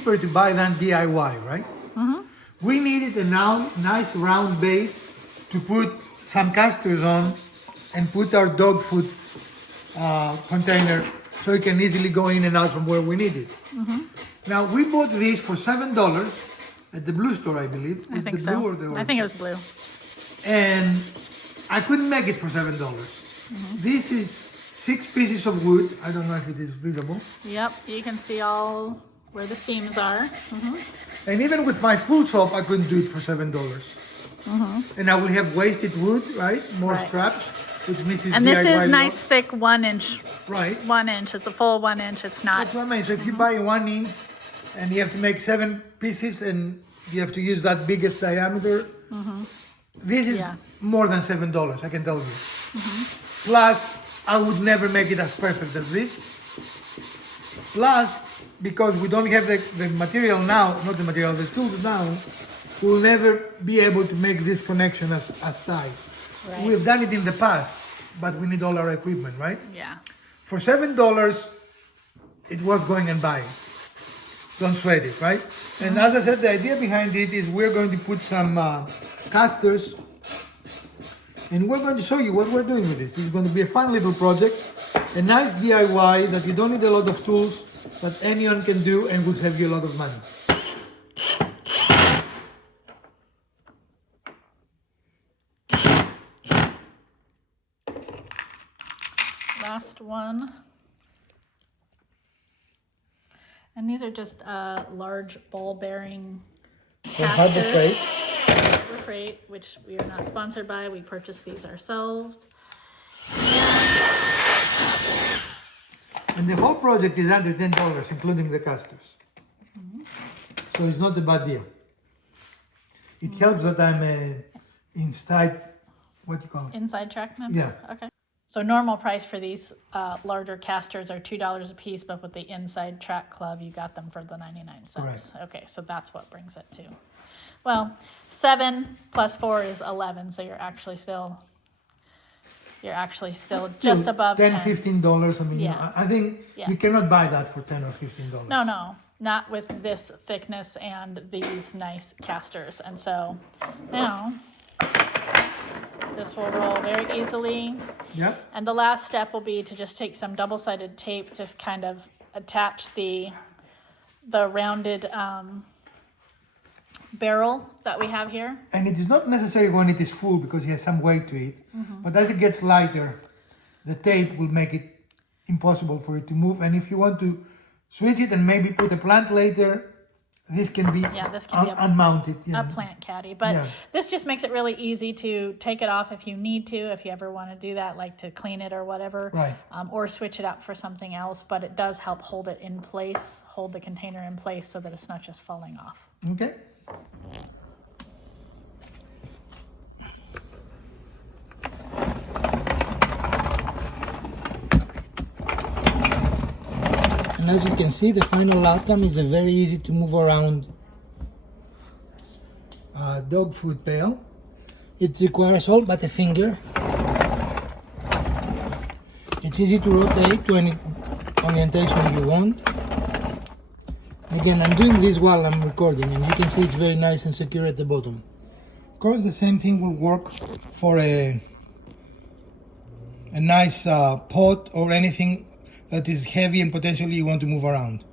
cheaper to buy than DIY, right? We needed a now nice round base to put some casters on and put our dog food container so it can easily go in and out from where we need it. Now we bought these for $7 at the blue store, I believe. I think the so. blue or the orange? I think it was blue. And I couldn't make it for $7. This is 6 pieces of wood. I don't know if it is visible. Yep, you can see all where the seams are. And even with my full shop, I couldn't do it for $7. And I will have wasted wood, right? More Right. scraps, which Mrs. And this DIY is nice loves. thick 1 inch. Right. 1 inch. It's a full 1 inch. It's not. That's what I mean. So if you buy 1 inch and you have to make 7 pieces and you have to use that biggest diameter, this is Yeah. more than $7, I can tell you. Plus, I would never make it as perfect as this. Plus, because we don't have the material now, not the material, the tools now, we'll never be able to make this connection as tight. Right. We've done it in the past, but we need all our equipment, right? Yeah. For $7, it was going and buying. Don't sweat it, right? And as I said, the idea behind it is we're going to put some casters, and we're going to show you what we're doing with this. It's going to be a fun little project, a nice DIY that you don't need a lot of tools, that anyone can do and will save you a lot of money. Last one. And these are just large ball bearing Harbor Freight. Harbor Freight, which we are not sponsored by. We purchased these ourselves. And the whole project is under $10, including the casters. So it's not a bad deal. It helps that I'm inside, what do you call it? Inside track member? Yeah. Okay. So normal price for these larger casters are $2 a piece, but with the Inside Track Club, you got them for the 99 cents. Correct. Okay, so that's what brings it to. Well, 7 plus 4 is 11, so you're actually still just above 10. $15. I mean, Yeah. I think Yeah. you cannot buy that for $10 or $15. No, not with this thickness and these nice casters. And so now this will roll very easily. Yeah. And the last step will be to just take some double-sided tape to kind of attach the rounded barrel that we have here. And it is not necessary when it is full because it has some weight to it. But as it gets lighter, the tape will make it impossible for it to move. And if you want to switch it and maybe put a plant later, this can be, This can be unmounted. You a know. plant caddy. But Yeah. this just makes it really easy to take it off if you need to, if you ever want to do that, like to clean it or whatever. Right. Or switch it out for something else. But it does help hold it in place, hold the container in place so that it's not just falling off. Okay. And as you can see, the final outcome is a very easy to move around dog food pail. It requires all but a finger. It's easy to rotate to any orientation you want. Again, I'm doing this while I'm recording, and you can see it's very nice and secure at the bottom. Of course, the same thing will work for a nice pot or anything that is heavy and potentially you want to move around.